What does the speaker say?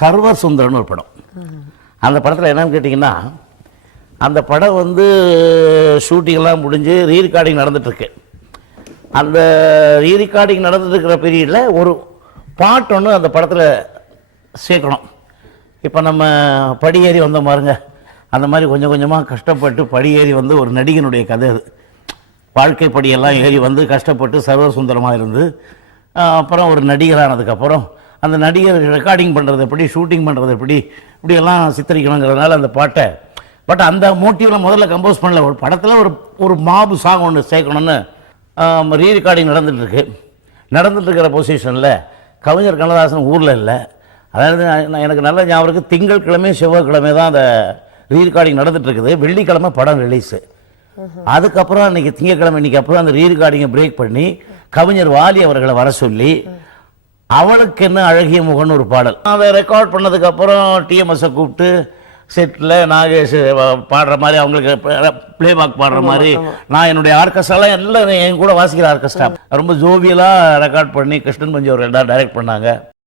சர்வ ஒரு படம். அந்த படத்தில் என்னன்னு கேட்டிங்கன்னா அந்த படம் வந்து ஷூட்டிங்லாம் முடிஞ்சு ரீரிகார்டிங் நடந்துட்டுருக்கு. அந்த ரீரிகார்டிங் நடந்துட்டுருக்கிற பீரியடில் ஒரு பாட்டு ஒன்று அந்த படத்தில் சேர்க்கணும். இப்போ நம்ம படியேறி வந்த பாருங்க அந்த மாதிரி கொஞ்சம் கொஞ்சமாக கஷ்டப்பட்டு படியேறி வந்து ஒரு நடிகனுடைய கதை அது. வாழ்க்கை படியெல்லாம் ஏறி வந்து கஷ்டப்பட்டு சர்வசுந்தரமாக இருந்து அப்புறம் ஒரு நடிகரானதுக்கப்புறம் அந்த நடிகர் ரெக்கார்டிங் பண்ணுறது எப்படி ஷூட்டிங் பண்ணுறது எப்படி இப்படியெல்லாம் சித்தரிக்கணுங்கிறதுனால அந்த பாட்டை. பட் அந்த மோட்டிவில் முதல்ல கம்போஸ் பண்ணல. ஒரு படத்தில் ஒரு ஒரு மாபு சாங் ஒன்று சேர்க்கணும்னு ரீ ரெக்கார்டிங் நடந்துட்டு இருக்கு பொசிஷனில் கவிஞர் கண்ணதாசன் ஊரில் இல்லை. அதாவது நான் எனக்கு நல்ல ஞாபகம் இருக்கு. திங்கட்கிழமை செவ்வாய்க்கிழமை தான் அந்த ரீ ரெக்கார்டிங் நடந்துட்டு இருக்குது வெள்ளிக்கிழமை படம் ரிலீஸு அதுக்கப்புறம் அன்னைக்கு திங்கட்கிழமை இன்றைக்கி அப்புறம் அந்த ரீ ரெக்கார்டிங்கை பிரேக் பண்ணி கவிஞர் வாலி அவர்களை வர சொல்லி அவளுக்கு என்ன அழகிய முகன்னு ஒரு பாடல். அதை ரெக்கார்ட் பண்ணதுக்கு அப்புறம் டிஎம்எஸ்ஸை கூப்பிட்டு செட்டில் நாகேஷ் பாடுற மாதிரி அவங்களுக்கு ப்ளேபேக் பாடுற மாதிரி. நான் என்னுடைய ஆர்கெஸ்ட்ராலாம் எல்லாம் என் கூட வாசிக்கிற ஆர்கெஸ்ட்ரா ரொம்ப ஜோவியலாக ரெக்கார்ட் பண்ணி கிருஷ்ணன் பஞ்சி அவர்கள் தான் டைரக்ட் பண்ணாங்க.